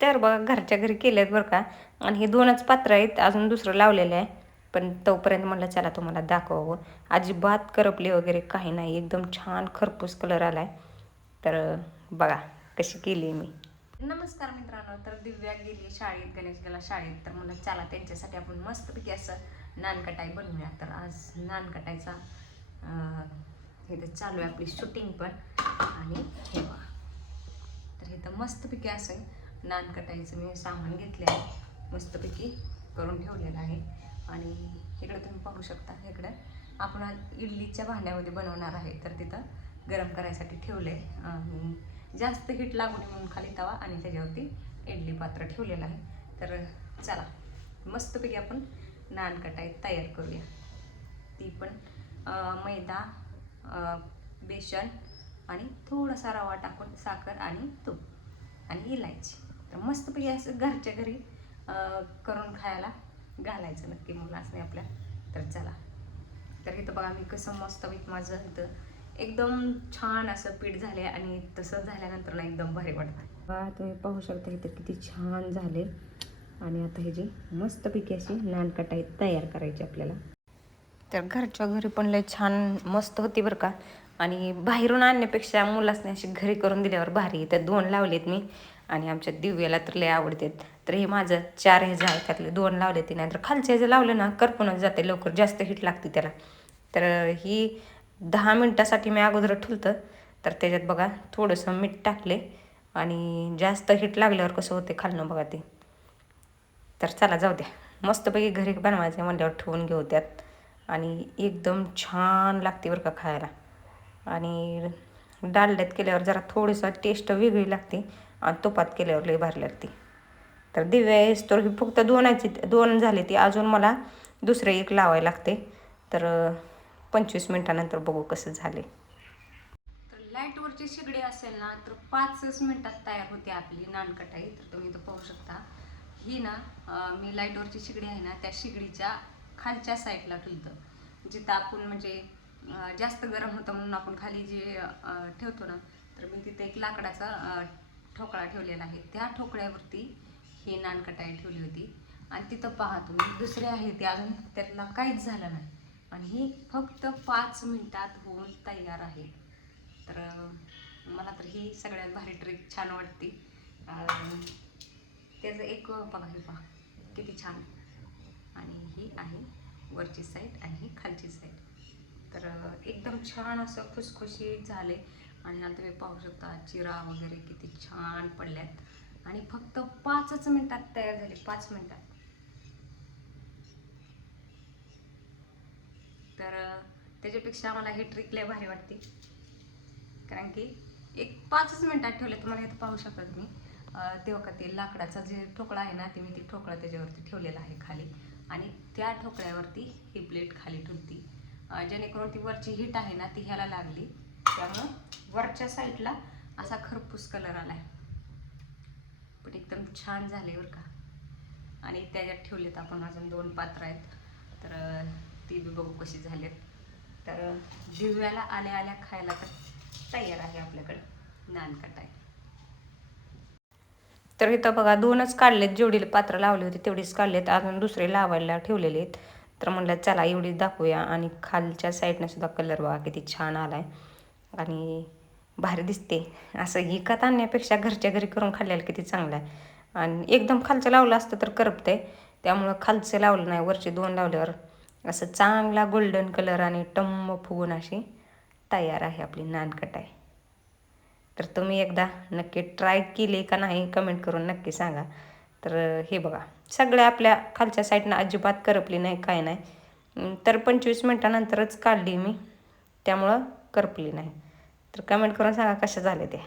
तर बघा घरच्या घरी केले आहेत बरं का. आणि हे 2च पात्र आहेत, अजून दुसरं लावलेलं आहे. पण तोपर्यंत म्हटलं चला तुम्हाला दाखवावं. अजिबात करपले वगैरे काही नाही, एकदम छान खरपूस कलर आला आहे. तर बघा कशी केली मी. नमस्कार मित्रांनो. तर दिव्या गेली शाळेत, गणेश गेला शाळेत. तर मला चला त्यांच्यासाठी आपण मस्तपैकी असं नानकटाई बनवूया. तर आज नानकटाईचा हे तर चालू आहे आपली शूटिंग पण. आणि हे बघा, तर इथं मस्तपैकी असं नानकटाईचं मी सामान घेतले आहे, मस्तपैकी करून ठेवलेलं आहे. आणि इकडे तुम्ही पाहू शकता, इकडे आपण इडलीच्या भांड्यामध्ये बनवणार आहे. तर तिथं गरम करायसाठी ठेवले. जास्त हीट लागू नये म्हणून खाली तवा आणि त्याच्यावरती इडली पात्र ठेवलेलं आहे. तर चला मस्तपैकी आपण नानकटाई तयार करूया. ती पण मैदा, बेसन आणि थोडासा रवा टाकून, साखर आणि तूप आणि इलायची. तर मस्तपैकी असं घरच्या घरी करून खायला घालायचं नक्की मुलांनी आपल्या. तर चला, तर इथं बघा मी कसं मस्तपैकी माझं इथं एकदम छान असं पीठ झाले. आणि तसं झाल्यानंतर ना एकदम भारी वाटतं. बघा तुम्ही पाहू शकता इथं किती छान झाले. आणि आता हे जी मस्तपैकी अशी नानकटाई तयार करायची आपल्याला. तर घरच्या घरी पण लय छान मस्त होती बरं का. आणि बाहेरून आणण्यापेक्षा मुलासने अशी घरी करून दिल्यावर भारी. तर 2 लावलेत मी. आणि आमच्या दिव्याला तर लय आवडतात. तर हे माझं 4 ह्याचं आहे, त्यातले 2 लावले ते. नाहीतर खालच्या ह्याचं लावलं ना करपूनच जाते लवकर, जास्त हीट लागते त्याला. तर ही 10 मिनटासाठी मी अगोदर ठेवलं. तर त्याच्यात बघा थोडंसं मीठ टाकले. आणि जास्त हीट लागल्यावर कसं होते खालनं बघा ते. तर चला जाऊ द्या, मस्तपैकी घरी बनवायचे म्हणल्यावर ठेवून घेऊ त्यात. आणि एकदम छान लागते बरं का खायला. आणि डालड्यात केल्यावर जरा थोडंसं टेस्ट वेगळी लागते. आणि तुपात केल्यावर लई भारी लागते. तर दिव्या तर फक्त 2 झाले ती, अजून मला दुसरे एक लावायला लागते. तर 25 मिनटानंतर बघू कसं झाले. तर लाईटवरची शिगडी असेल ना तर 5च मिनटात तयार होते आपली नानकटाई. तर तुम्ही इथं पाहू शकता ही ना, मी लाईटवरची शिगडी आहे ना त्या शिगडीच्या खालच्या साईडला ठेवतं, जिथं आपण म्हणजे जास्त गरम होतं म्हणून आपण खाली जे ठेवतो ना. तर मी तिथे एक लाकडाचा ठोकळा ठेवलेला आहे. त्या ठोकळ्यावरती ही नानकटाई ठेवली होती. आणि तिथं पहा तुम्ही दुसरे आहे ते अजून त्यातला काहीच झालं नाही. आणि ही फक्त 5 मिनिटात होऊन तयार आहे. तर मला तर ही सगळ्यात भारी ट्रिक छान वाटते. त्याचं एक बघा, हे पहा किती छान. आणि ही आहे वरची साईड आणि ही खालची साईड. तर एकदम छान असं खुसखुशीत झाले. आणि आता तुम्ही पाहू शकता चिरा वगैरे किती छान पडल्यात. आणि फक्त 5च मिनिटात तयार झाले, 5 मिनिटात. तर त्याच्यापेक्षा मला ही ट्रिक लय भारी वाटते. कारण की एक 5च मिनिटात ठेवले. तुम्हाला इथं पाहू शकता तुम्ही. तेव्हा का ते लाकडाचा जे ठोकळा आहे ना, ते मी ती ठोकळा त्याच्यावरती ठेवलेला आहे खाली. आणि त्या ठोकळ्यावरती ही प्लेट खाली ठेवती, जेणेकरून ती वरची हीट आहे ना ती ह्याला लागली. त्यामुळं वरच्या साईडला असा खरपूस कलर आला आहे. पण एकदम छान झाले बरं का. आणि त्याच्यात ठेवलेत आपण अजून 2 पात्र आहेत. तर ती बी बघू कशी झालेत. तर दिव्याला आल्या आल्या खायला तर तयार आहे आपल्याकडं नानकटाई. तर इथं बघा 2च काढलेत, जेवढी पात्र लावली होती तेवढीच काढलेत, अजून दुसरे लावायला ठेवलेले आहेत. तर म्हणलं चला एवढीच दाखवूया. आणि खालच्या साईडनं सुद्धा कलर बघा किती छान आला आहे. आणि भारी दिसते. असं विकत आणण्यापेक्षा घरच्या घरी करून खाल्ल्याला किती चांगलं आहे. आणि एकदम खालचं लावलं असतं तर करपतंय, त्यामुळं खालचं लावलं नाही, वरचे 2 लावल्यावर असं चांगला गोल्डन कलर आणि टम्म फुगून अशी तयार आहे आपली नानकटाई. तर तुम्ही एकदा नक्की ट्राय केली का नाही कमेंट करून नक्की सांगा. तर हे बघा सगळ्या आपल्या खालच्या साईडनं अजिबात करपली नाही, काय नाही. तर 25 मिनटानंतरच काढली मी, त्यामुळं करपली नाही. तर कमेंट करून सांगा कशा झाले ते.